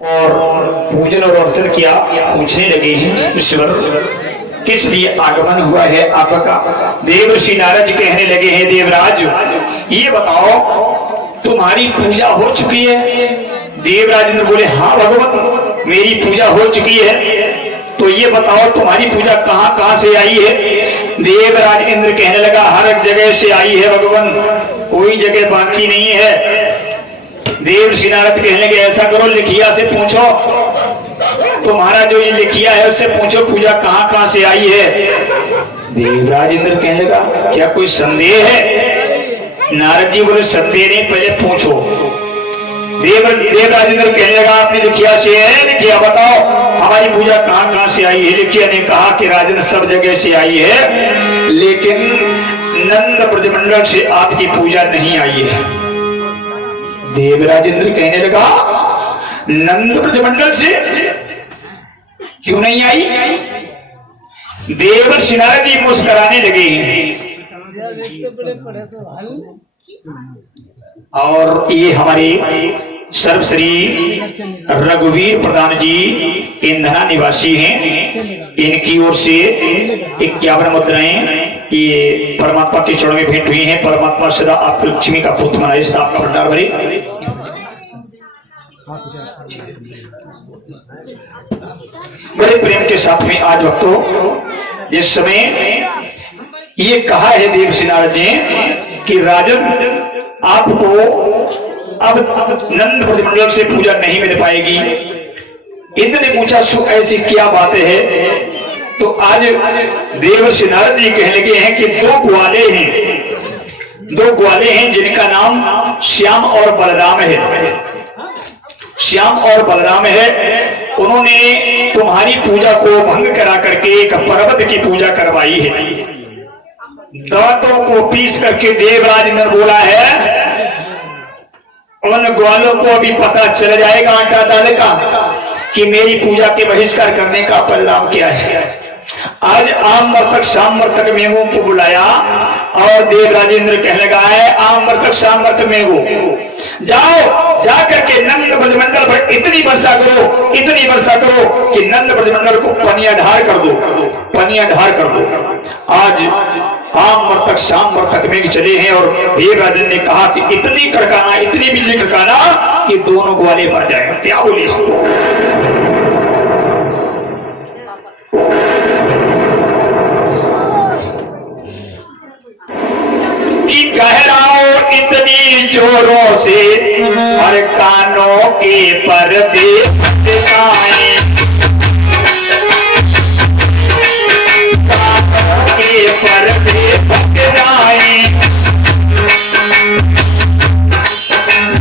और पूजन और अर्चन किया। पूछने लगे हैं ईश्वर किस लिए आगमन हुआ है आपका। देव ऋषि नारद कहने लगे हैं देवराज ये बताओ तुम्हारी पूजा हो चुकी है। देवराज इंद्र बोले हाँ भगवान मेरी पूजा हो चुकी है। तो ये बताओ तुम्हारी पूजा कहाँ कहाँ से आई है। देवराज इंद्र कहने लगा हर जगह से आई है भगवान, कोई जगह बाकी नहीं है। देव ऋषि नारद कहने लगे ऐसा करो लिखिया से पूछो, तुम्हारा जो ये लिखिया है उससे पूछो पूजा कहाँ कहाँ से आई है। देवराज इंद्र कहने लगा क्या कोई संदेह है। नारद जी बोले संदेह नहीं पहले पूछो। देवराज इंद्र कहने लगा आपने लिखिया से है, लिखिया बताओ हमारी पूजा कहाँ कहाँ से आई है। लिखिया ने कहा कि राजन सब जगह से आई है लेकिन नंद ब्रजमंडल से आपकी पूजा नहीं आई है। देवराज इंद्र कहने लगा नंद ब्रजमंडल से क्यों नहीं आई। देवर्षि नारद जी मुस्कुराने लगे और ये हमारे सर्वश्री रघुवीर प्रधान जी इंधना निवासी हैं। इनकी ओर से 51 मुद्राएं ये परमात्मा के चरणों में भेंट हुई हैं। परमात्मा सदा आपको लक्ष्मी का पुत्र बनाए, सदा आपका भंडार भरे। बड़े प्रेम के साथ में आज भक्तों जिस समय ये कहा है देव नारद जी कि राजन आपको अब नंद ब्रजमंडल से पूजा नहीं मिल पाएगी। इंद्र ने पूछा सो ऐसी क्या बात है। तो आज देवर्षि नारद जी कहने लगे हैं कि दो ग्वाले हैं जिनका नाम श्याम और बलराम है। श्याम और बलराम है, उन्होंने तुम्हारी पूजा को भंग करा करके एक पर्वत की पूजा करवाई है। दांतों को पीस करके देवराज ने बोला है उन ग्वालों को अभी पता चल जाएगा आटा डाल का कि मेरी पूजा के बहिष्कार करने का परिणाम क्या है। आज आम मर्तक शाम मर्तक मेघों को बुलाया और देवराजेंद्र कहने लगा है आम मर्तक शाम मर्तक मेघो जाओ जाकर के नंद ब्रजमंडल पर इतनी वर्षा करो कि नंद ब्रजमंडल को पनिया ढार कर दो। आज आम मर्तक शाम मर्तक मेघ चले हैं और देवराजन ने कहा कि इतनी बिजली कड़काना कि दोनों ग्वाले मर जाएगा। क्या बोली कि कह रहा हूं इतनी जोरों से हर कानों के पर्दे फटकाए, कानों के पर्दे फट जाए।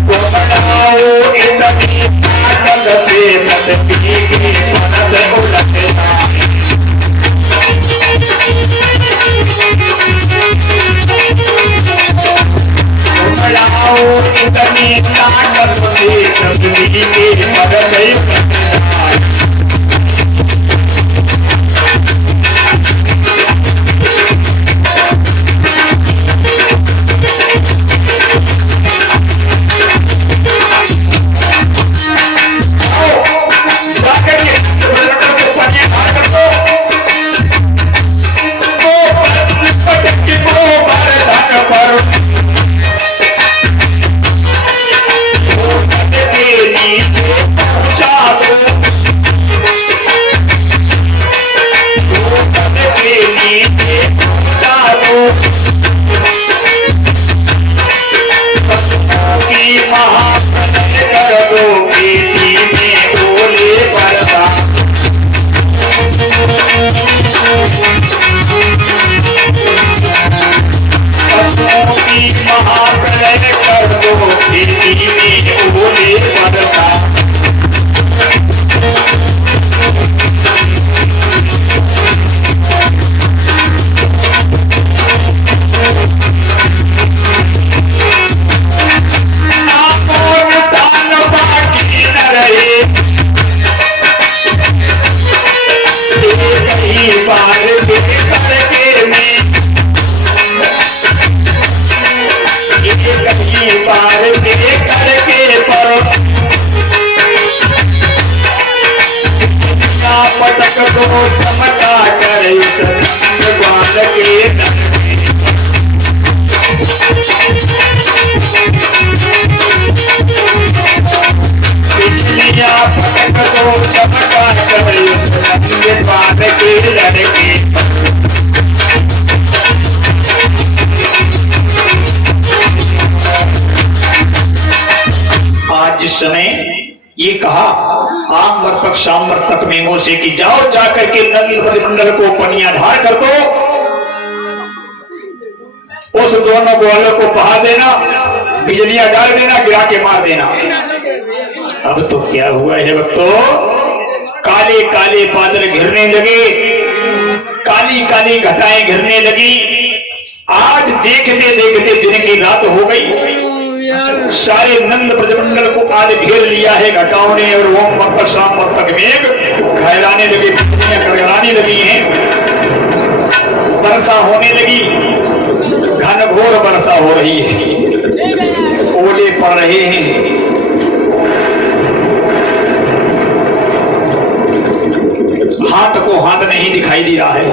घुमड़ाओ इतनी ताकत से मस्ती की मदद उलट जाए। इतनी ताकत से कभी के मदद को चमका कर उस बाल के बिजलियां फटक को चमका कर उस बाल के लड़के आज जिस समय ये कहा आम वर्तक शाम वर्तक मेघों से कि जाओ जाकर के नल मंडल को पनिया धार कर दो, उस दोनों ग्वालों को बहा देना, बिजलियां डाल देना, गिरा के मार देना। अब तो क्या हुआ है भक्तों, काले काले बादल घिरने लगे, काली काली घटाएं घिरने लगी। आज देखते देखते दिन की रात हो गई। सारे नंद ब्रजमंडल को आज घेर लिया है घटाओं ने और ओम वर्तक शाम वर्तक मेघ घहराने लगे, गड़गड़ाने लगी हैं, वर्षा होने लगी, घनघोर वर्षा हो रही है, ओले पड़ रहे हैं। हाथ को हाथ नहीं दिखाई दे रहा है।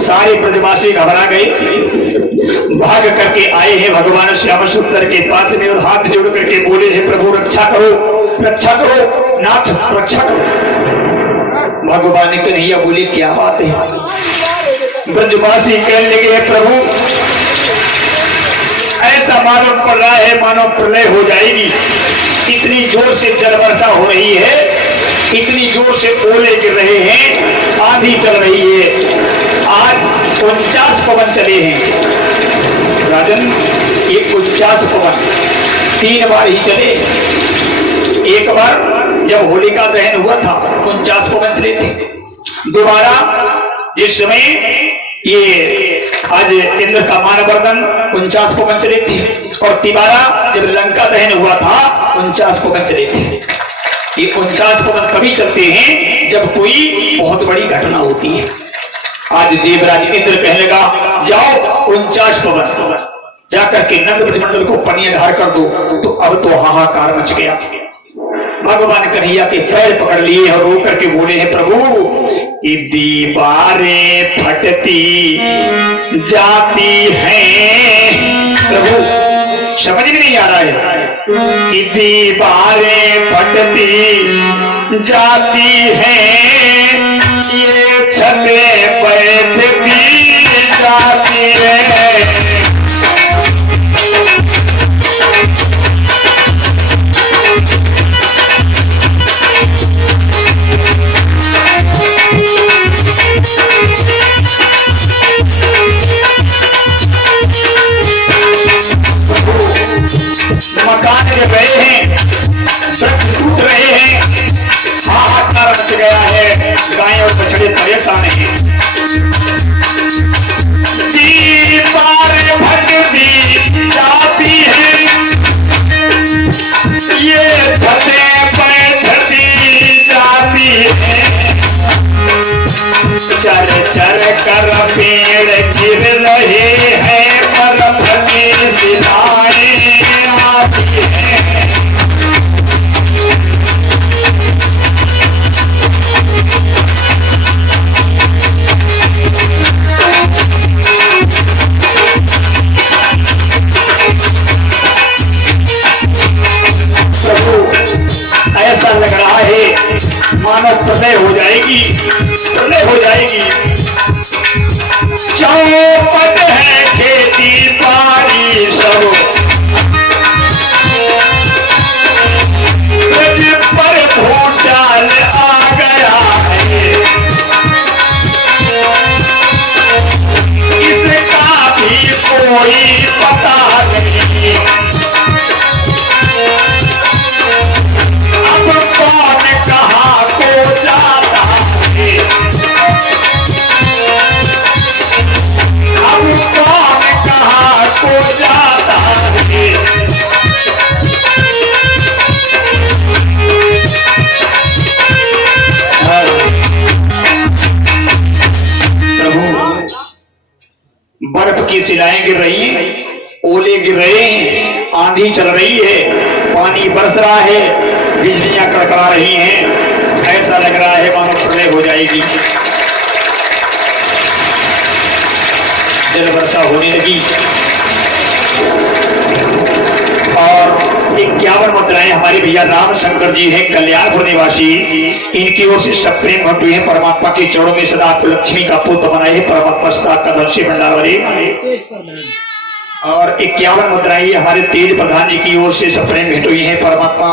सारे ब्रजवासी घबरा गए, भाग करके आए हैं भगवान श्याम सुंदर के पास में और हाथ जोड़ करके बोले हैं प्रभु रक्षा करो, रक्षा करो, नाथ रक्षा करो। भगवान कन्हैया बोले क्या बात है। ब्रजवासी कहने लगे प्रभु ऐसा मालूम पड़ रहा है मानो प्रलय हो जाएगी, इतनी जोर से जल वर्षा हो रही है, इतनी जोर से ओले गिर रहे हैं, आंधी चल रही है। आज 49 पवन चले हैं राजन, ये 49 पवन 3 बार ही चले। एक बार जब होलिका दहन हुआ था 49 पवन चले थे। दोबारा जिस समय ये आज इंद्र का मानवर्धन 49 पवन चले थे, और तिबारा जब लंका दहन हुआ था 49 पवन चले थे। ये 49 पवन कभी चलते हैं जब कोई बहुत बड़ी घटना होती है। आज देवराज इंद्र कहने लगा जाओ 49 पवन जाकर के नंद ब्रजमंडल को पनिया धार कर दो। तो अब तो हाहाकार मच गया। भगवान कन्हैया के पैर पकड़ लिए और रो करके बोले हैं प्रभु दीवारें फटती जाती हैं। प्रभु समझ में नहीं आ रहा है कि दीवारें फटती जाती हैं, ये छते बैठती जाती है। मकान गिर रहे हैं, वृक्ष टूट रहे हैं, हाहाकार मच गया है, गाय और बछड़े परेशान हैं। दीवारें फटती जाती हैं, ये छतें बैठती जाती हैं, चर चर कर पेड़ गिर रहे हैं, बर्फ की सिलाएं आती हैं। ऐसा लग रहा है मानो प्रलय हो जाएगी, प्रलय हो जाएगी। चौपट है खेती बाड़ी सब, ब्रज पर भूचाल आ गया है, इसका भी कोई पता नहीं। अब कौन कहाँ को जाता है, अब कौन कहाँ को जाता है। प्रभु बर्फ की सिलाएं गिर रही हैं, ओले गिर रहे हैं, आंधी चल रही है, पानी बरस रहा है, बिजलियां कड़कड़ा रही हैं। ऐसा ऐसा लग रहा है मानो प्रलय हो जाएगी। जल वर्षा होने लगी और 51 मुद्राएं हमारे भैया राम शंकर जी हैं, कल्याणपुर निवासी, इनकी ओर से सब प्रेम घटू है। परमात्मा के चरणों में सदा आपको लक्ष्मी का पुत्र बनाए है। परमात्मा सदा आपका धनसी भंडार भरे। और 51 मुद्राएं हमारे तेज प्रधान जी की ओर से सब प्रेम भेंट हुई है। परमात्मा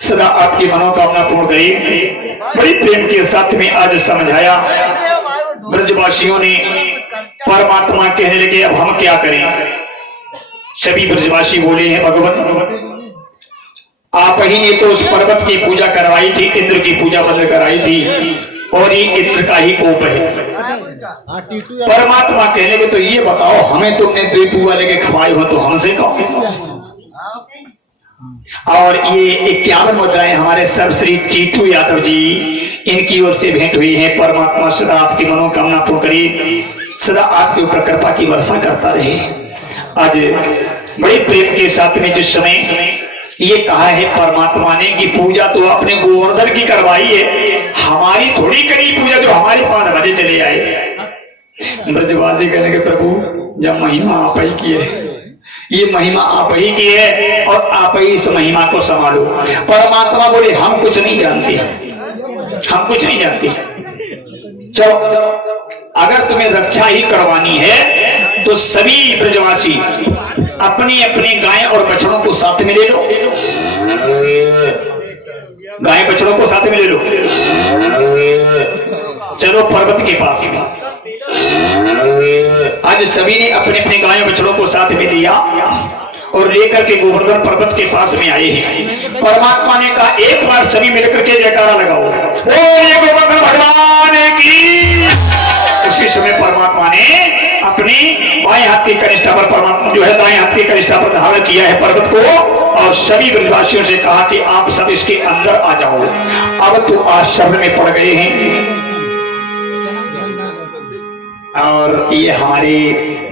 सदा आपकी मनोकामना पूर्ण करे। बड़ी प्रेम के साथ में आज समझाया। ब्रजवासियों ने परमात्मा कहने लगे अब हम क्या करें। सभी ब्रजवासी बोले हैं भगवान आप ही ने तो उस पर्वत की पूजा करवाई थी, इंद्र की पूजा बंद कराई थी और ये इंद्र का ही कोप है। परमात्मा कहने को तो ये बताओ हमें तुमने द्वीप वाले के खवाए हो तो हमसे कहो। और ये 51 मुद्राएं हमारे सर्वश्री टीटू यादव जी, इनकी ओर से भेंट हुई है। परमात्मा सदा आपकी मनोकामना पूर्ण करे, सदा आपके ऊपर कृपा की वर्षा करता रहे। आज बड़े प्रेम के साथ में जिस समय ये कहा है परमात्मा ने कि पूजा तो अपने गोवर्धन की करवाई है, हमारी थोड़ी करी पूजा जो हमारे 5 बजे चले आए। ब्रजवासी कहने के प्रभु जब महिमा आप ही की है, ये महिमा आप ही की है और आप ही इस महिमा को संभालो। परमात्मा बोले हम कुछ नहीं जानते, हम कुछ नहीं जानते। चलो अगर तुम्हें रक्षा ही करवानी है तो सभी ब्रजवासी अपनी अपनी गाय और बछड़ों को साथ में ले लो, गाय बछड़ों को साथ में ले लो, चलो पर्वत के पास में। आज सभी ने अपने अपने गाय बछड़ों को साथ में लिया और लेकर के गोवर्धन पर्वत के पास में आए हैं। परमात्मा ने कहा एक बार सभी मिलकर के जयकारा लगाओ, बोले गोवर्धन भगवान की। उसी समय परमात्मा ने अपनी बाएं हाथ की कनिष्ठा पर परमात्मा जो है दाएं हाथ की कनिष्ठा पर धारण किया है पर्वत को और सभी ब्रजवासियों से कहा कि आप सब इसके अंदर आ जाओ। अब तो आश्चर्य में पड़ गए हैं। और ये हमारे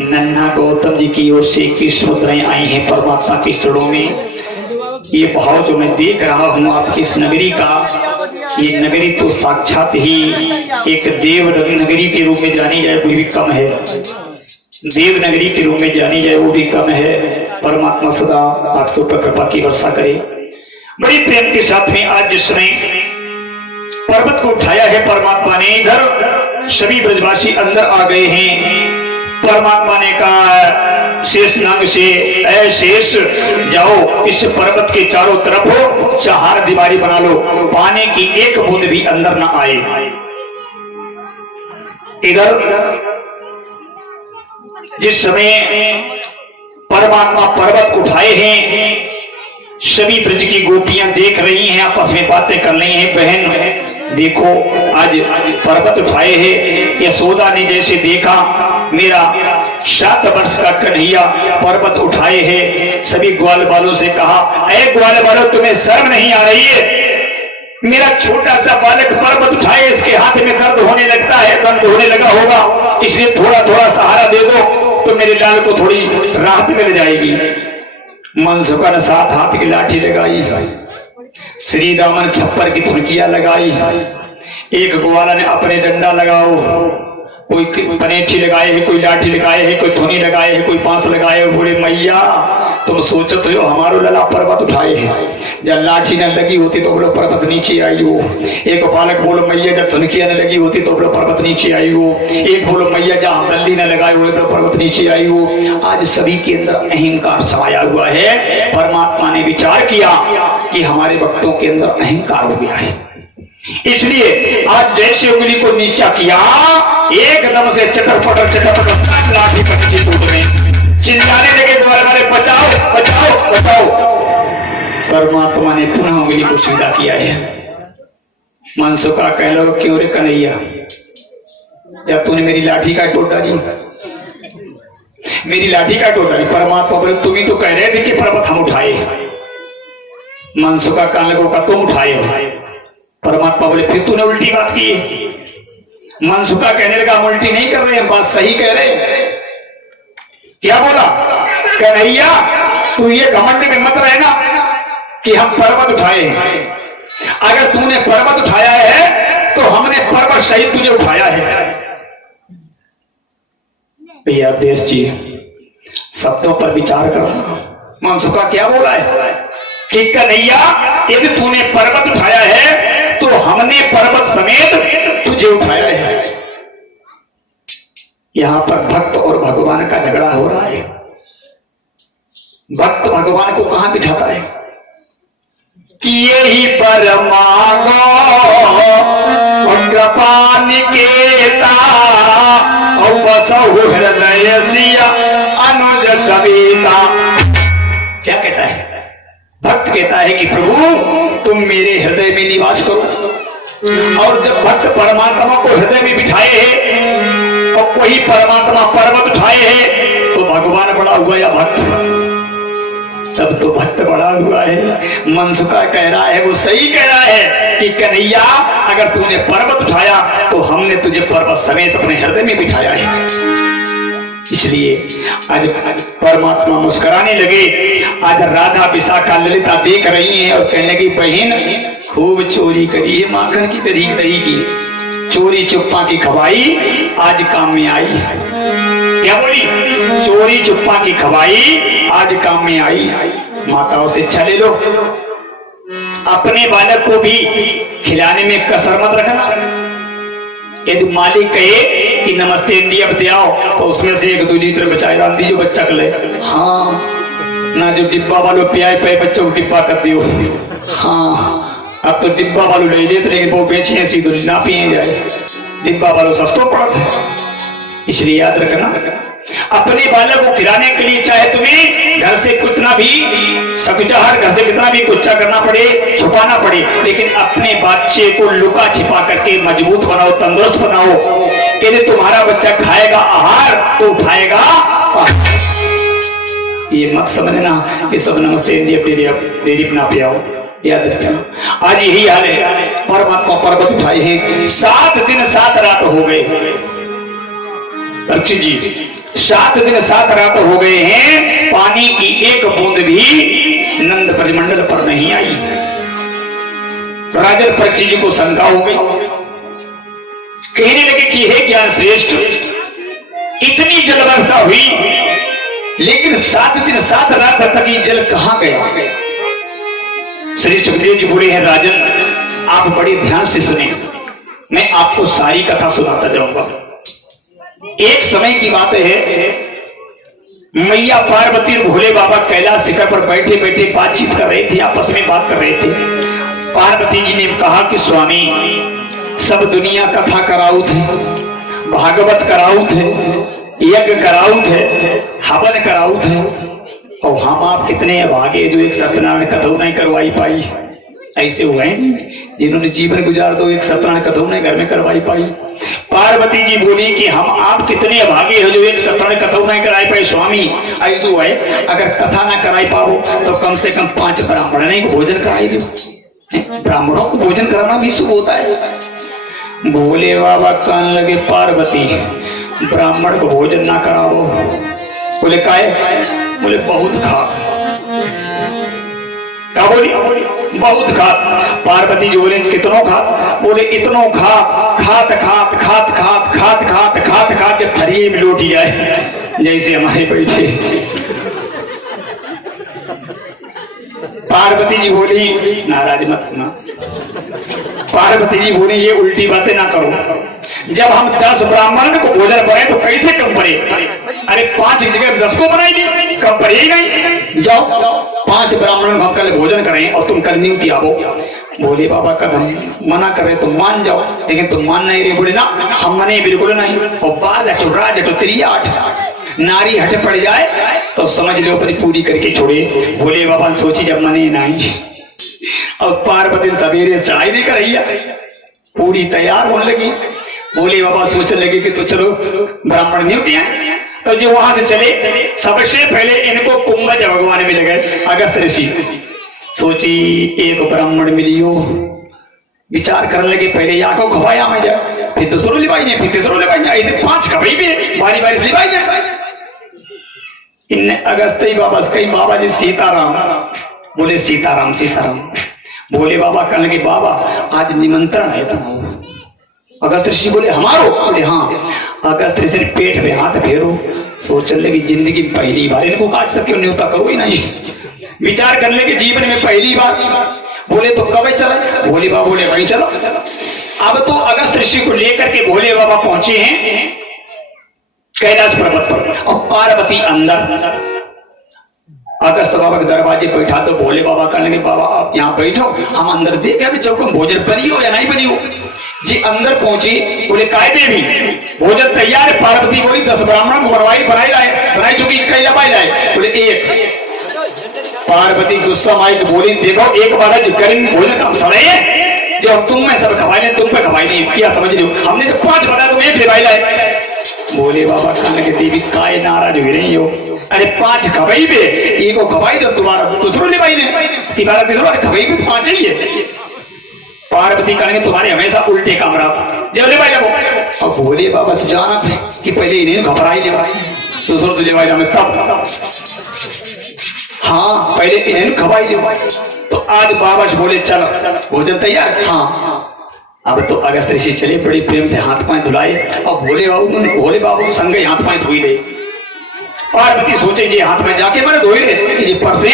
नन्हा गौतम जी की ओर से 21 मुद्राएं आई हैं परमात्मा के चरणों में। ये भाव जो मैं देख रहा हूँ आपकी इस नगरी का, ये नगरी तो साक्षात ही एक देव नगरी के रूप में जानी जाए वो भी कम है, देव नगरी के रूप में जानी जाए वो भी कम है। परमात्मा सदा आपके ऊपर कृपा की वर्षा करे। बड़ी प्रेम के साथ में आज जिसने पर्वत को उठाया है परमात्मा ने, इधर सभी ब्रजवासी अंदर आ गए हैं। परमात्मा ने कहा शेष नाग से ऐ शेष जाओ इस पर्वत के चारों तरफ 4 दीवारी बना लो, पानी की एक बूंद भी अंदर ना आए। इधर जिस समय परमात्मा पर्वत उठाए हैं सभी ब्रज की गोपियां देख रही हैं, आपस में बातें कर रही हैं। बहन देखो आज पर्वत उठाए हैं। यशोदा ने जैसे देखा मेरा 7 वर्ष का कन्हैया पर्वत उठाए हैं, सभी ग्वाल बालों से कहा अरे ग्वाल बालों तुम्हें शर्म नहीं आ रही है, मेरा छोटा सा बालक पर्वत उठाए, इसके हाथ में दर्द होने लगता है, दर्द होने लगा होगा, इसलिए थोड़ा थोड़ा सहारा दे दो तो मेरे लाल को थोड़ी राहत मिल जाएगी। मनसुखा ने 7 हाथ की लाठी लगाई, श्री दामन छप्पर की थुनकियां लगाई, एक ग्वाला ने अपने डंडा लगाओ, कोई पनेठी लगाए है, कोई लाठी लगाए है, कोई धुनी लगाए है, कोई बांस लगाए है। बोले मैया तुम सोचते हो हमारो लला पर्वत उठाए है, जब लाठी न लगी होती तो बोलो पर्वत नीचे आई हो। एक बालक बोलो मैया जब धुनकियां न लगी होती तो बोलो पर्वत नीचे आई हो। एक बोलो मैया जब बल्ली न लगाए हुए तो पर्वत नीचे आई हो। आज सभी के अंदर अहंकार समाया हुआ है। परमात्मा ने विचार किया कि हमारे भक्तों के अंदर अहंकार हो गया है, इसलिए आज जैसे उंगली को नीचा किया एकदम से चटर-पटर सब लाठी पटकी टूट गई, चिल्लाने लगे द्वार वाले बचाओ बचाओ बचाओ। परमात्मा ने पुनः उंगली को सीधा किया है। मनसुखा कह लो क्यों रे कन्हैया, जब तूने मेरी लाठी का टोट डाली, मेरी लाठी का टोट डाली। परमात्मा बोले तुम ही तो कह रहे थे कि पर्वत हम उठाए। मनसुखा कहने लगो का तुम उठाए हो। परमात्मा बोले फिर तूने उल्टी बात की है। मनसुखा कहने लगा हम उल्टी नहीं कर रहे हैं, बात सही कह रहे हैं। क्या बोला कन्हैया तू ये घमंड में मत रहना कि हम पर्वत उठाए हैं, अगर तूने पर्वत उठाया है तो हमने पर्वत सहित तुझे उठाया है। भैया देश जी शब्दों पर विचार करो। मनसुखा क्या बोला है कि कन्हैया यदि तूने पर्वत उठाया है तो हमने पर्वत समेत तुझे उठाया है। यहां पर भक्त और भगवान का झगड़ा हो रहा है। भक्त भगवान को कहां बिठाता है कि यही पर मांगो कृपा निकेता और बसहु हृदय सिया अनुज सविता। क्या कहता है भक्त? कहता है कि प्रभु तुम मेरे हृदय में निवास करो। और जब भक्त परमात्मा को हृदय में बिठाए हैं और वही परमात्मा पर्वत उठाए हैं तो भगवान बड़ा हुआ या भक्त? तब तो भक्त बड़ा हुआ है। मनसुखा कह रहा है, वो सही कह रहा है कि कन्हैया अगर तूने पर्वत उठाया तो हमने तुझे पर्वत समेत अपने हृदय में बिठाया है। इसलिए आज परमात्मा मुस्कुराने लगे। आज राधा विशाखा ललिता देख रही हैं और कहने लगी बहन खूब चोरी करी है माखन की तरीक तरी की, चोरी चुप्पा की खवाई आज काम में आई। क्या बोली? चोरी चुप्पा की खवाई आज काम में आई। माताओं से इच्छा ले लो, अपने बालक को भी खिलाने में कसर मत रखना। यदि मालिक कहे कि नमस्ते इंडिया दे आओ तो उसमें से 1-2 लीटर बचाए डाल दीजिए बच्चा के ले। हाँ ना जो डिब्बा वालों पियाए पे बच्चों को डिब्बा कर दियो। हाँ अब तो डिब्बा वालों ले लेते लेकिन वो बेचे ऐसी तो ना पिए जाए। डिब्बा वालों सस्तो पड़ता है। इसलिए याद रखना अपने बालक को खिलाने के लिए चाहे तुम्हें घर से कितना भी सकचाहट, घर से कितना भी कुच्चा करना पड़े, छुपाना पड़े, लेकिन अपने बच्चे को लुका छिपा करके मजबूत बनाओ, तंदुरुस्त बनाओ। यदि तुम्हारा बच्चा खाएगा आहार तो उठाएगा। ये मत समझना कि सब नमस्ते इंडिया डेरी बना पियाओ। याद रखना आज यही हाल है। परमात्मा पर्वत उठाए हैं। 7 दिन 7 रात हो गए परीक्षित जी, 7 दिन 7 रात हो गए हैं। पानी की एक बूंद भी नंद परिमंडल पर नहीं आई। राजा परीक्षित जी को शंका हो गई। कहने लगे कि हे ज्ञान श्रेष्ठ, इतनी जल वर्षा हुई लेकिन 7 दिन 7 रात तक ये जल कहां गया? श्री सुखदेव जी बोले हैं राजन आप बड़े ध्यान से सुने, मैं आपको सारी कथा सुनाता जाऊंगा। एक समय की बात है, मैया पार्वती और भोले बाबा कैलाश शिखर पर बैठे बैठे बातचीत कर रहे थे, आपस में बात कर रहे थे। पार्वती जी ने कहा कि स्वामी सब दुनिया कथा कराऊ थे, भागवत कराऊ थे, यज्ञ कराऊ थे, हवन कराऊ थे, और हम आप कितने अभागे जो एक सत्यनारायण कथा नहीं करवाई पाई। ऐसे हुए हैं जिन्होंने जीवन गुजार दो एक सत्यनारायण कथा नहीं घर में करवाई पाई। पार्वती जी बोली कि हम आप कितने अभागे हो जो एक सत्यनारायण कथा नहीं कराई पाई। स्वामी ऐसा है अगर कथा ना कराई पाओ तो कम से कम 5 ब्राह्मण नहीं भोजन कराई दो। ब्राह्मणों को भोजन कराना भी शुभ होता है। भोले बाबा कहने लगे पार्वती ब्राह्मण को भोजन ना कराओ। बोले काहे? बोले बहुत खा। क्या बोली? बहुत खा। पार्वती जी बोले कितनों खा? बोले इतनों खा। खात खात खात खात खात खात खात खात जब थरिये में लौट जाए जैसे हमारे बैठे। पार्वती जी बोली नाराज मत होना। पार्वती जी बोली ये उल्टी बातें ना करो। जब हम 10 ब्राह्मण को भोजन बनाए तो कैसे कम पड़े? अरे 5 की जगह 10 को बनाएगी, कम पड़े ही नहीं। जाओ 5 ब्राह्मणों को हम कल भोजन करें और तुम कल न्यूति आओ। बोले बाबा कदम मना कर रहे तो मान जाओ, लेकिन तुम मान नहीं रहे। बोले ना हम मने बिल्कुल नहीं। और बाद राज तो 3-8 नारी हट पड़ जाए तो समझ लो अपनी पूरी करके छोड़े। बोले बाबा सोची जब मने नहीं। और पार्वती सवेरे चाय देकर रही पूरी तैयार होने लगी। बोले बाबा सोचने लगे कि तो चलो ब्राह्मण न्यूति हैं। तो जो वहां से चले सबसे पहले इनको कुंभज भगवान मिल गए। अगस्त ऋषि सोची एक ब्राह्मण मिलियो, विचार करने लगे पहले या को खवाया मैं जाए, फिर दूसरों लिवाई जाए, फिर तीसरों लिवाई जाए, 5 खवाई भी बारी बारी से लिवाई जाए। इन अगस्त ही बाबा कई बाबा जी सीताराम। बोले सीताराम सीताराम। भोले बाबा कहने लगे बाबा आज निमंत्रण है तुम्हारा। अगस्त ऋषि बोले हमारो? बोले हाँ। अगस्त ऋषि पेट पे हाथ फेरो, सोचने लगी जिंदगी में पहली बार, इनको आज तक क्यों न्योता करो ही नहीं, विचार कर ले कि जीवन में पहली बार। बोले तो कब चले? भोले बाबा बोले वहीं चलो। अब तो अगस्त ऋषि को लेकर के भोले बाबा पहुंचे हैं कैलाश पर्वत पर, और पार्वती अंदर। अगस्त बाबा के दरवाजे बैठा तो भोले बाबा कहने लगे बाबा आप यहाँ बैठो, हम अंदर देखे अभी चौक में भोजन बनी हो या नहीं बनी हो। जी अंदर पहुंचे, बोले कायदे भी भोजन तैयार है। पार्वती बोली 10 ब्राह्मण को बनाई चुकी, कई दबाई लाए? बोले 1। पार्वती गुस्सा माई बोली देखो एक बार करेंगे भोजन काम सड़े जो तुम में सब खवाई नहीं, तुम पे खवाई नहीं, क्या समझ लो? हमने जब 5 बताया तुम 1 ले लाए। बोले बाबा कहने के देवी काय नाराज हो रही हो, अरे 5 खवाई बे, एक को खवाई दो, तुम्हारा दूसरों ले भाई ने तुम्हारा तीसरा खवाई भी तो 5 ही है। पार्वती कहने तुम्हारे हमेशा उल्टे काम रहा, जब ले भाई जाओ। और बोले बाबा तू जाना था कि पहले इन्हें घबराई ले दूसरों तुझे भाई में तब, हाँ पहले इन्हें खवाई ले। तो आज बाबा से बोले चलो भोजन तैयार? हाँ। अब तो अगस्त ऋषि चले, बड़े प्रेम से हाथ पांव धुलाए, और भोले बाबू संगे हाथ पांव धोई ले। पार्वती सोचे कि हाथ में जाके मैंने धोई ले परसे,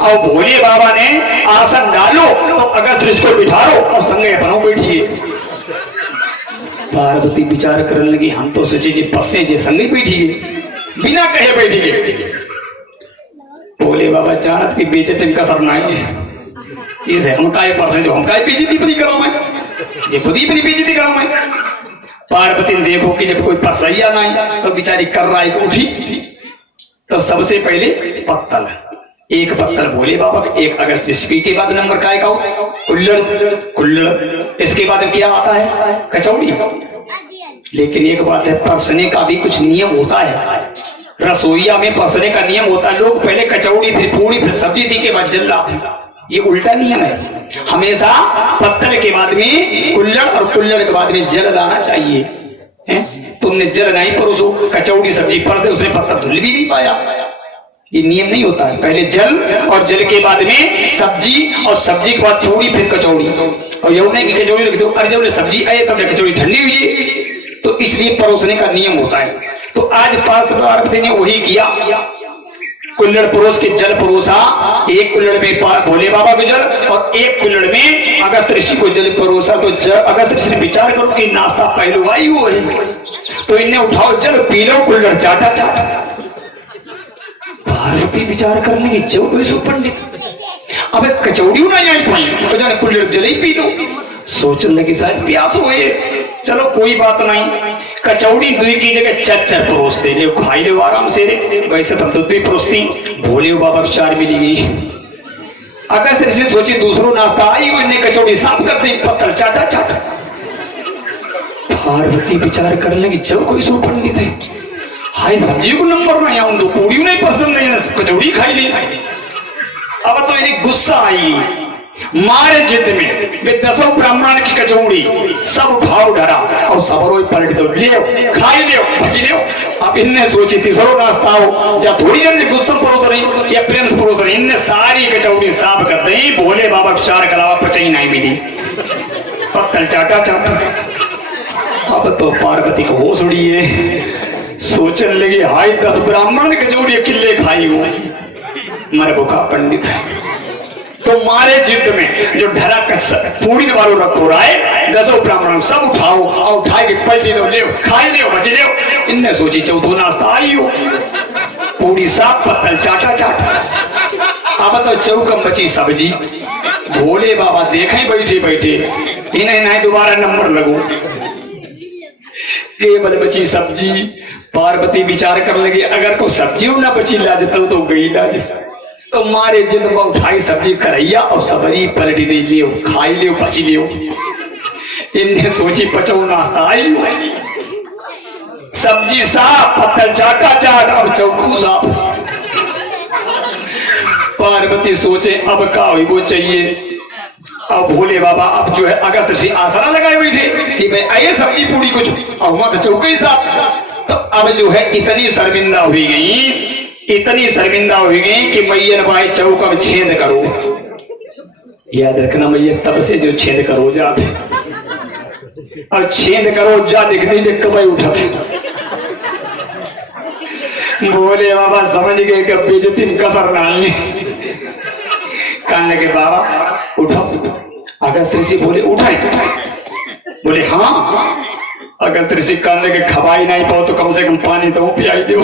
और भोले बाबा ने आसन डालो तो अगस्त ऋषि को बिठाओ और संगे अपनों बैठिए। पार्वती विचार करने लगी हम तो सोचे जी पस्से जे संगे बैठिए, बिना कहे बैठिए। भोले बाबा जानत की बेइज्जती का सर नहीं है, इसे हम काय परसे जो हम काय बेइज्जती नहीं कराऊं मैं, ये खुद ही अपनी बेइज्जती कराऊं मैं। पार्वती ने देखो कि जब कोई परसैया नहीं तो बेचारी कर रहा है उठी, तो सबसे पहले पत्तल, 1 पत्तल भोले बाबा का, 1 अगस्त ऋषि के बाद नंबर काय का कुल्लड़। इसके बाद क्या आता है? कचौड़ी। लेकिन एक बात है, परसने का भी कुछ नियम होता है, रसोईया में परसने का नियम होता है। लोग पहले कचौड़ी फिर पूरी फिर सब्जी दी के बाद जल लाते, ये उल्टा नियम है। हमेशा पत्तल के बाद में कुल्लड़ और कुल्लड़ के बाद में जल लाना चाहिए। तुमने जल नहीं परोसो, कचौड़ी सब्जी परस दे, उसने पत्तल धुल भी नहीं पाया, ये नियम नहीं होता है। पहले जल और जल के बाद में सब्जी, और सब्जी के बाद पूरी फिर कचौड़ी, और यमुने की कचौड़ी रख दो, अरे जब सब्जी आए तब कचौड़ी ठंडी हुई, तो इसलिए परोसने का नियम होता है। तो आज पार्वती ने वही किया, कुल्लड़ परोस के जल परोसा, 1 कुल्लड़ में भोले बाबा को जल और 1 कुल्लड़ में अगस्त ऋषि को जल परोसा। तो अगस्त ऋषि विचार करो कि नाश्ता पहलू आई हुआ है, तो इन्हें उठाओ जल पी लो, कुल्लड़ चाटा चाटा। पार्वती विचार करने की जब कोई सो पंडित अब कचौड़ी नहीं आई पाई, तो जाने कुल्लड़ जल ही पी लो। सोचने लगी शायद प्यास हुए, चलो कोई बात नहीं, कचौड़ी 2 की जगह 4 परोसते ले, खाई ले आराम से रे। वैसे तो 2 परोसती, भोले बाबा को 4 मिली गई। अगस्त ऋषि सोची दूसरों नाश्ता आई वो, इन्हें कचौड़ी साफ कर दी, पत्थर चाटा चाटा। पार्वती विचार करने लगी जब कोई सो पंडित है, हाय सब्जी को नंबर नहीं आऊं, 2 पूड़ी नहीं पसंद नहीं, कचौड़ी खाई ली। अब तो इन्हें गुस्सा आई, मारे जिद में वे 10 ब्राह्मण की कचौड़ी सब भाव डरा और सब रोज पलट दो, ले खाई ले बची ले। अब इनने सोची तीसरो नाश्ता हो, जब थोड़ी देर में गुस्सा परोस रही या प्रेम से परोस रही, इनने सारी कचौड़ी साफ कर दी। भोले बाबा 4 के अलावा पचई नहीं मिली, पत्तल चाटा चाटा। अब तो पार्वती को होश उड़ी है, सोचने लगे हाय 10 ब्राह्मण की कचौड़ी किले खाई हो, मर भूखा पंडित है। तो मारे जिद में जो ढरा पूरी वालों रखो रहा है, 10 ब्राह्मण सब उठाओ और उठा के पलटी दो, ले खाई ले बची ले। इनने सोची चौथो नाश्ता आई हो, पूरी साफ पत्तल चाटा चाटा। अब तो चौकम बची सब्जी, भोले बाबा देखे बैठे बैठे, इन्हें नहीं दोबारा नंबर लगो, केवल बची सब्जी। पार्वती विचार कर लगे अगर कोई सब्जी ना बची ला जाता तो गई ना, तो मारे जिद में उठाई सब्जी करैया और सबरी पलटी दे, लियो खाई लियो बची लियो। इन्हें सोची पचो नाश्ता आई, सब्जी साफ पत्थर चाटा चाट और चौकू साफ। पार्वती सोचे अब का वो चाहिए। अब भोले बाबा अब जो है अगस्त से आसरा लगाए हुए थे कि मैं आइए सब्जी पूरी कुछ, और वहां तो चौके साफ। तो अब जो है इतनी शर्मिंदा हुई गई, इतनी शर्मिंदा हुई गई कि मैयर भाई चौक अब छेद करो। याद रखना भैया, तब से जो छेद करो जा और छेद करो जा दिख दीजिए कब उठा बोले बाबा समझ गए कि बेइज्जती में कसर नहीं। कहने के बाबा उठो। अगस्त ऋषि बोले उठाई। बोले हाँ। अगस्त ऋषि कहने के खवाई नहीं पाओ तो कम से कम पानी तो पियाई दो।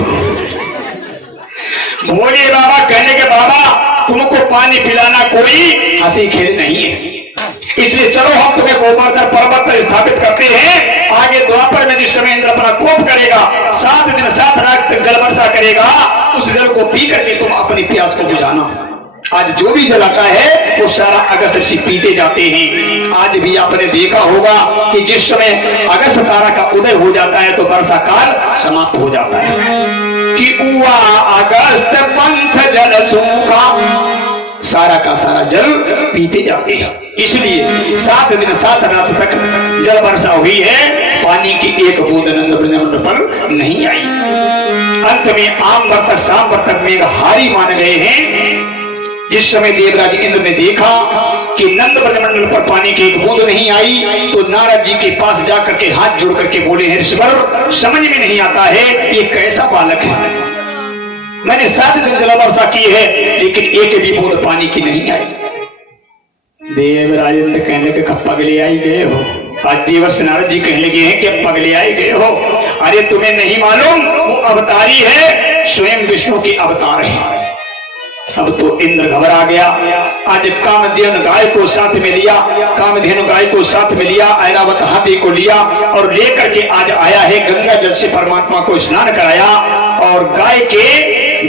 बोले बाबा, कहने के बाबा तुमको पानी पिलाना कोई हंसी खेल नहीं है, इसलिए चलो हम तुम्हें गोवर्धन पर्वत पर स्थापित करते हैं। आगे द्वापर में जिस समय इंद्र अपना कोप करेगा, 7 दिन 7 रात तक जल वर्षा करेगा, उस जल को पी करके तुम अपनी प्यास को बुझाना। आज जो भी जल आता है वो सारा अगस्त ऋषि पीते जाते हैं। आज भी आपने देखा होगा कि जिस समय अगस्त तारा का उदय हो जाता है तो वर्षा काल समाप्त हो जाता है कि उआ अगस्त पंथ जल सूखा, सारा का सारा जल पीते जाते हैं। इसलिए 7 दिन 7 रात तक जल वर्षा हुई है, पानी की एक बूंद नंद ब्रह्मांड पर नहीं आई। अंत में आम वर्तक शाम वर्तक मेघ हारी मान गए हैं। जिस समय देवराज इंद्र ने देखा कि नंद ब्रह्मंडल पर पानी की एक बूंद नहीं आई तो नारद जी के पास जाकर के हाथ जोड़ करके बोले, हे ऋषिवर, समझ में नहीं आता है ये कैसा बालक है। मैंने 7 दिन जल वर्षा की है लेकिन एक भी बूंद पानी की नहीं आई। देवराज इंद्र कहने के कब पगले आई गए हो। आज देवर्ष नारद जी कहने लगे हैं कि पगले आए गए हो। अरे तुम्हें नहीं मालूम वो अवतारी है, स्वयं विष्णु के अवतार है। अब तो इंद्र घबरा गया। आज कामधेनु गाय को साथ में लिया, कामधेनु गाय को साथ में लिया, ऐरावत हाथी को लिया और लेकर के आज आया है। गंगा जल से परमात्मा को स्नान कराया और गाय के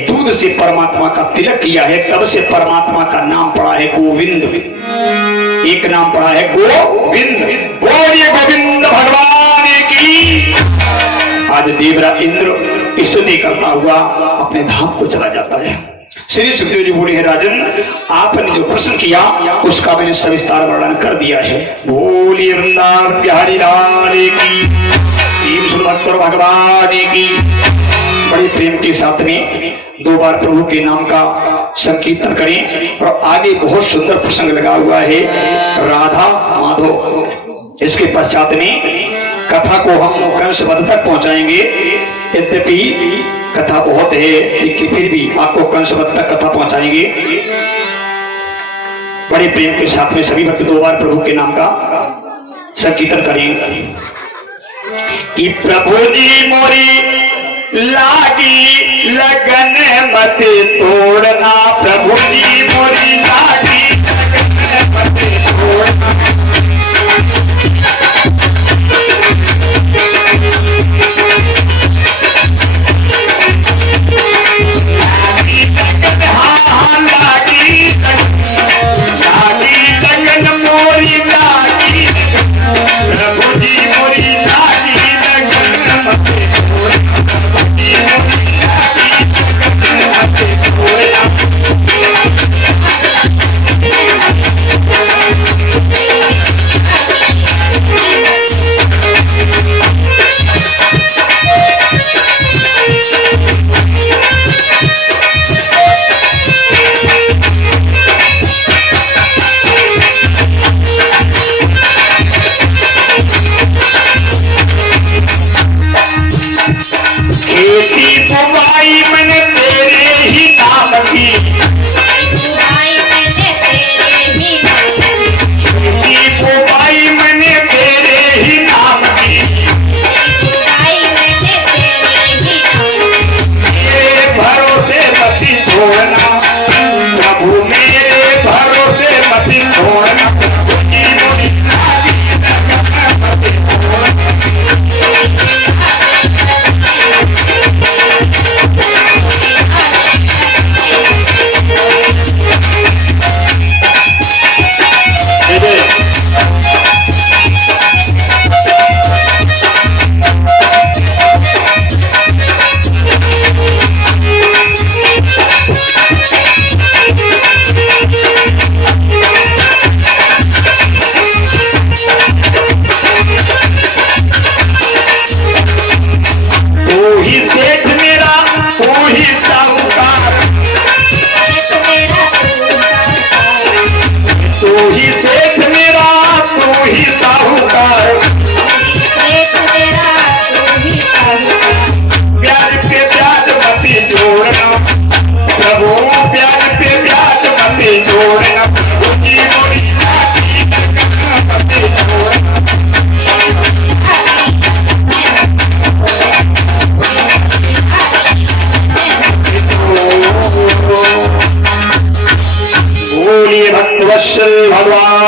दूध से परमात्मा का तिलक किया है। तब से परमात्मा का नाम पड़ा है गोविंद। एक नाम पड़ा है गोविंद। बोलिए गोविंद भगवान की। आज देवराज इंद्र स्तुति करता हुआ अपने धाम को चला जाता है। श्री सुखदेव जी बोले, राजन आपने जो प्रश्न किया उसका मैंने सविस्तार वर्णन कर दिया है। बोलिए वृंदावन बिहारी लाल की, तीन सुनभक्तर भगवान की। बड़े प्रेम के साथ में 2 बार प्रभु के नाम का संकीर्तन करें। और आगे बहुत सुंदर प्रसंग लगा हुआ है, राधा माधव। इसके पश्चात में कथा को हम कंस वध तक पहुंचाएंगे। यद्यपि कथा बहुत है लेकिन फिर भी आपको कंस वध तक कथा पहुंचाएंगे। बड़े प्रेम के साथ में सभी भक्त 2 बार प्रभु के नाम का संकीर्तन करेंगे कि प्रभु जी मोरी लागी लगन मत तोड़ना, प्रभु जी मोरी लागी लगन मत तोड़ना।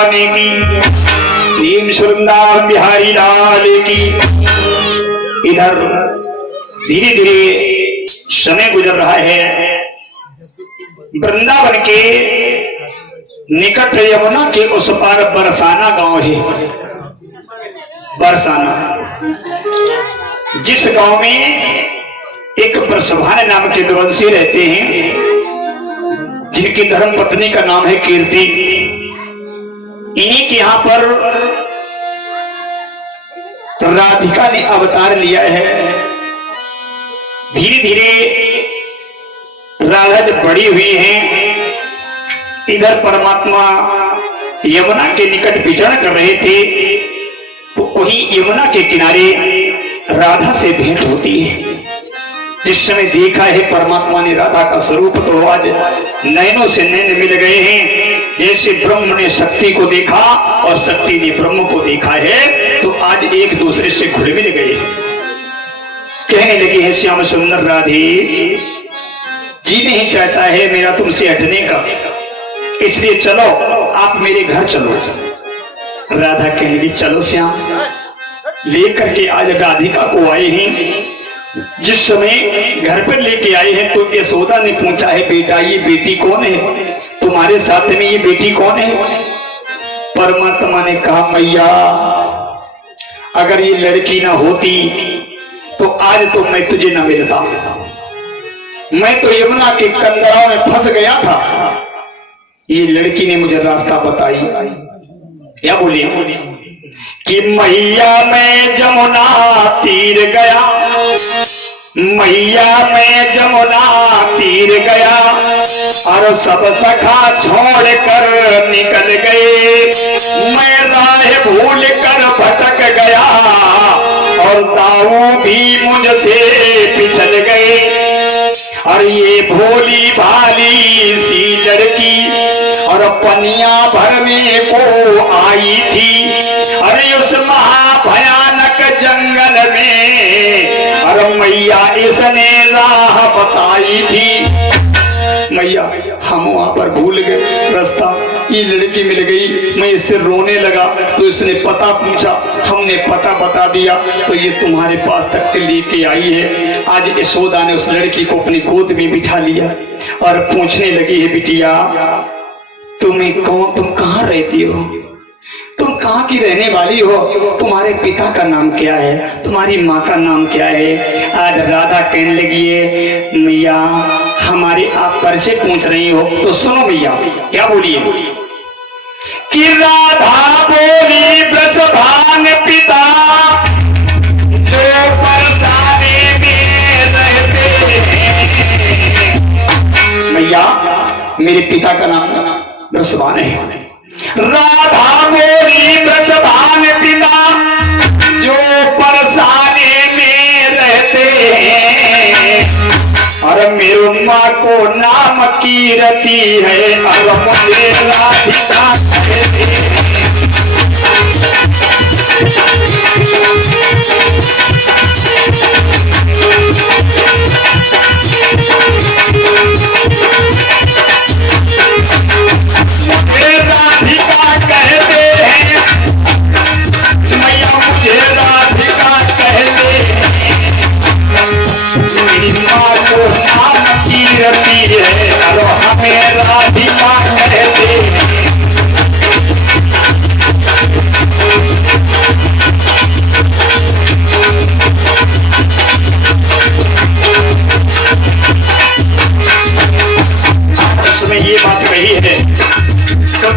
भगवान की, नीम सुरंदार बिहारी लाल की। इधर धीरे धीरे समय गुजर रहा है। वृंदावन के निकट यमुना के उस पार बरसाना गांव है। बरसाना, जिस गांव में एक बरसभान नाम के द्वंसी रहते हैं, जिनकी धर्म पत्नी का नाम है कीर्ति। इन्हीं के यहां पर राधिका ने अवतार लिया है। धीरे धीरे राधा जब बड़ी हुई है, इधर परमात्मा यमुना के निकट विचरण कर रहे थे, तो वही यमुना के किनारे राधा से भेंट होती है। जिस समय देखा है परमात्मा ने राधा का स्वरूप, तो आज नयनों से नयन मिल गए हैं। जैसे ब्रह्म ने शक्ति को देखा और शक्ति ने ब्रह्म को देखा है, तो आज एक दूसरे से घुल मिल गए। कहने लगे हैं श्याम सुंदर राधे, जी नहीं चाहता है मेरा तुमसे हटने का, इसलिए चलो आप मेरे घर चलो। राधा कहने लगी चलो श्याम। लेकर के आज राधिका को आए हैं। जिस समय घर पर लेके आए हैं, तो यशोदा ने पूछा है बेटा ये बेटी कौन है, तुम्हारे साथ में ये बेटी कौन है? परमात्मा ने कहा मैया, अगर ये लड़की ना होती तो आज तो मैं तुझे न मिलता। मैं तो यमुना के कंदराओं में फंस गया था, ये लड़की ने मुझे रास्ता बताई। क्या बोली कि मैया मैं जमुना तीर गया, मैया मैं जमुना तीर गया, और सब सखा छोड़ कर निकल गए। मैं राह भूल कर भटक गया, और दाऊ भी मुझसे पिछल गए। और ये भोली भाली सी लड़की और पनिया भरने को आई थी, अरे उस महाभयानक जंगल में, और मैया इसने राह बताई थी। मैया हम वहां पर भूल गए रास्ता, ये लड़की मिल गई, मैं इससे रोने लगा तो इसने पता पूछा, हमने पता बता दिया, तो ये तुम्हारे पास तक लेके आई है। आज यशोदा ने उस लड़की को अपनी गोद में बिठा लिया और पूछने लगी है बिटिया तुम्हें कौन, तुम कहाँ रहती हो, तुम कहाँ की रहने वाली हो, तुम्हारे पिता का नाम क्या है, तुम्हारी माँ का नाम क्या है? आज राधा कहने लगी है मैया हमारे आप परिचय पूछ रही हो, तो सुनो भैया क्या बोलिए कि राधा बोली वृषभान पिता जो परसाने में रहते हैं। भैया मेरे पिता का नाम वृषभान है। राधा बोली वृषभान पिता जो परसाने में रहते हैं, और मेरी माँ को नाम कीरति है, और मुझे राधिका कहते हैं।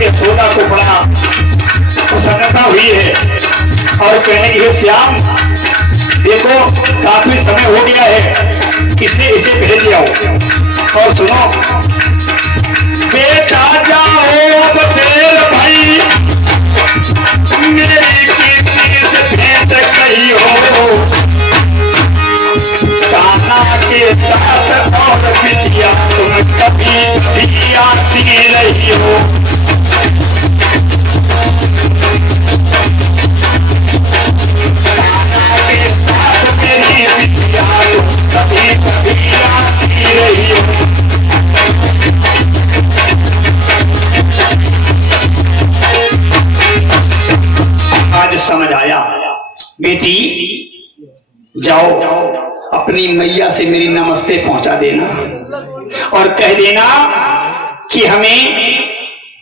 यशोदा को बड़ा प्रसन्नता हुई है और कहने लगी श्याम देखो काफी समय हो गया है, इसलिए इसे भेज दिया हो। और सुनो बेटा जाओ अब तेरे भाई मेरी कीर्ति से भेंट कही हो, कान्हा के साथ और बिटिया तुम कभी भी आती रही हो। बेटी जाओ अपनी मैया से मेरी नमस्ते पहुंचा देना और कह देना कि हमें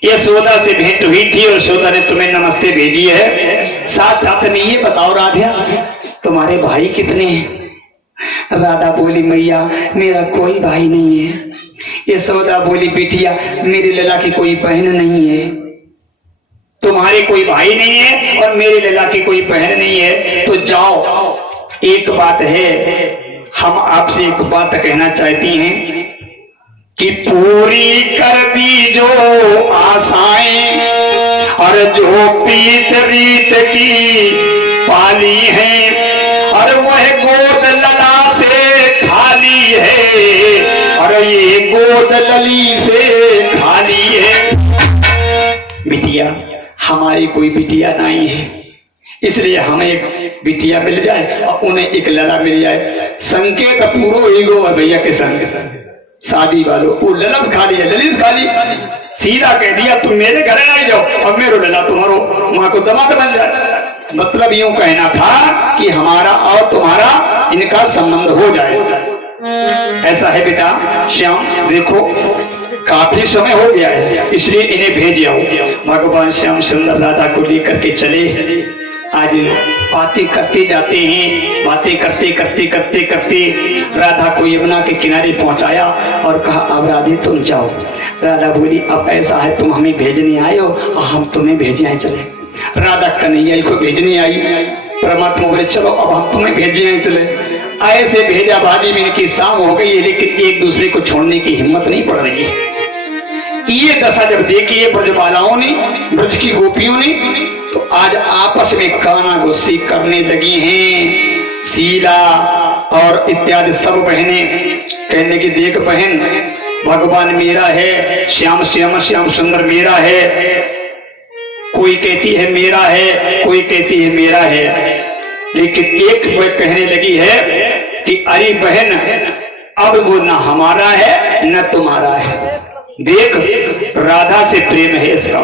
यशोदा से भेंट हुई थी और यशोदा ने तुम्हें नमस्ते भेजी है। साथ साथ में ये बताओ राधा तुम्हारे भाई कितने हैं? राधा बोली मैया मेरा कोई भाई नहीं है। यशोदा बोली बिटिया मेरी लला की कोई बहन नहीं है। तुम्हारे कोई भाई नहीं है और मेरे लला की कोई बहन नहीं है। तो जाओ एक बात है हम आपसे एक बात कहना चाहती हैं कि पूरी कर दी जो आशाएं और जो पीत रीत की पाली है और वह गोद लला से खाली है और ये गोद लली से खाली है। बिटिया हमारी कोई बिटिया नहीं है इसलिए हमें एक बिटिया मिल जाए और उन्हें एक लला मिल जाए। संकेत पूरो ईगो है भैया के संग शादी वालों वो ललस खाली है ललिस खाली सीधा कह दिया तुम मेरे घर आ जाओ और मेरे लला तुम्हारो वहां को दमाद बन जाए। मतलब यूं कहना था कि हमारा और तुम्हारा इनका संबंध हो जाए। ऐसा है बेटा श्याम देखो काफी समय हो गया है इसलिए इन्हें भेज आओ। भगवान श्याम सुंदर राधा को लेकर के चले। आज बातें करते जाते हैं बातें करते करते करते करते राधा को यमुना के किनारे पहुंचाया और कहा अब राधे तुम जाओ। राधा बोली अब ऐसा है तुम हमें भेजने आए हो और हम तुम्हें भेजने आए चले। राधा कन्हैया को भेजने आई परमात्मा बोले चलो अब हम तुम्हें भेजने आए चले। ऐसे भेजा बाजी में इनकी शाम हो गई है लेकिन एक दूसरे को छोड़ने की हिम्मत नहीं पड़ रही है। ये दशा जब देखी है ब्रजबालाओं ने ब्रज की गोपियों ने तो आज आपस में काना गुस्सी करने लगी हैं। शीला और इत्यादि सब बहनें कहने की देख बहन भगवान मेरा है श्याम श्याम श्याम सुंदर मेरा है। कोई कहती है मेरा है कोई कहती है मेरा है लेकिन एक कहने लगी है कि अरे बहन अब वो न हमारा है न तुम्हारा है। देख राधा से प्रेम है इसका।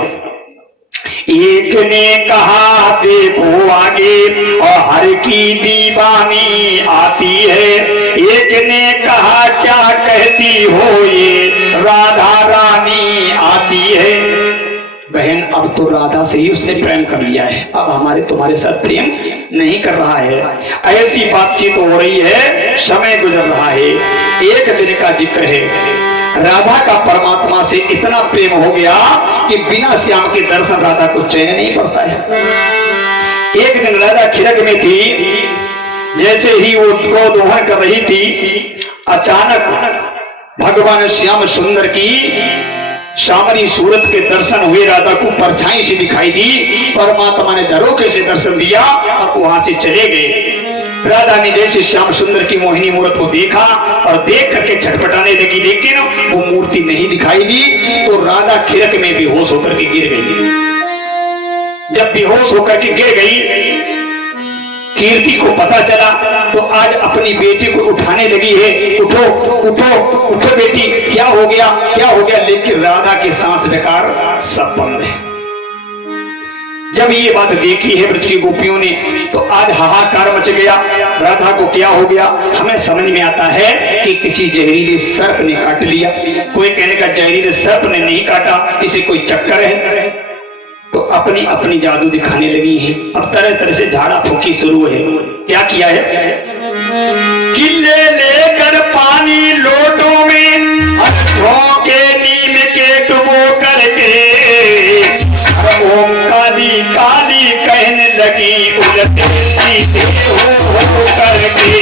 एक ने कहा देखो आगे और हर की दीवानी आती है। एक ने कहा क्या कहती हो ये राधा रानी आती है। बहन अब तो राधा से ही उसने प्रेम कर लिया है अब हमारे तुम्हारे साथ प्रेम नहीं कर रहा है। ऐसी बातचीत हो रही है समय गुजर रहा है। एक दिन का जिक्र है राधा का परमात्मा से इतना प्रेम हो गया कि बिना श्याम के दर्शन राधा को चैन नहीं पड़ता है। एक दिन राधा खिरक में थी जैसे ही वो दोहन कर रही थी अचानक भगवान श्याम सुंदर की श्यामरी सूरत के दर्शन हुए। राधा को परछाई से दिखाई दी परमात्मा ने झरोखे से दर्शन दिया और वहां से चले गए। राधा ने जैसे श्याम सुंदर की मोहिनी मूर्त को देखा और देख करके छटपटाने लगी लेकिन वो मूर्ति नहीं दिखाई दी तो राधा खिरक में बेहोश होकर के गिर गई। जब बेहोश होकर के गिर गई कीर्ति को पता चला तो आज अपनी बेटी को उठाने लगी है। उठो उठो उठो बेटी क्या हो गया लेकिन राधा की सांस डकार सब बंद है। जब ये बात देखी है ब्रज की गोपियों ने तो आज हाहाकार मच गया। राधा को क्या हो गया हमें समझ में आता है कि किसी जहरीले सर्प ने काट लिया। कोई कहने का जहरीले सर्प ने नहीं काटा इसे कोई चक्कर है। तो अपनी अपनी जादू दिखाने लगी है। अब तरह तरह से झाड़ा फूकी शुरू है। क्या किया है किले लेकर पानी लोटों में झोंके नीम के डुबो करके काली काली कहने लगी उलटे सीधे हो करके।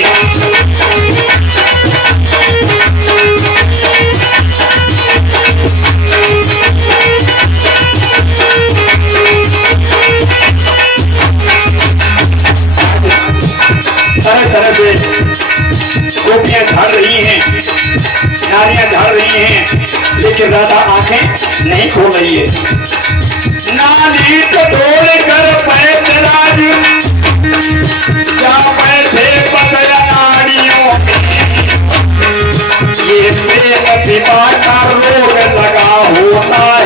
तरह तरह से गोपियां झाड़ रही हैं नारियां झाड़ रही हैं लेकिन राधा आंखें नहीं खोल रही है। नाली तो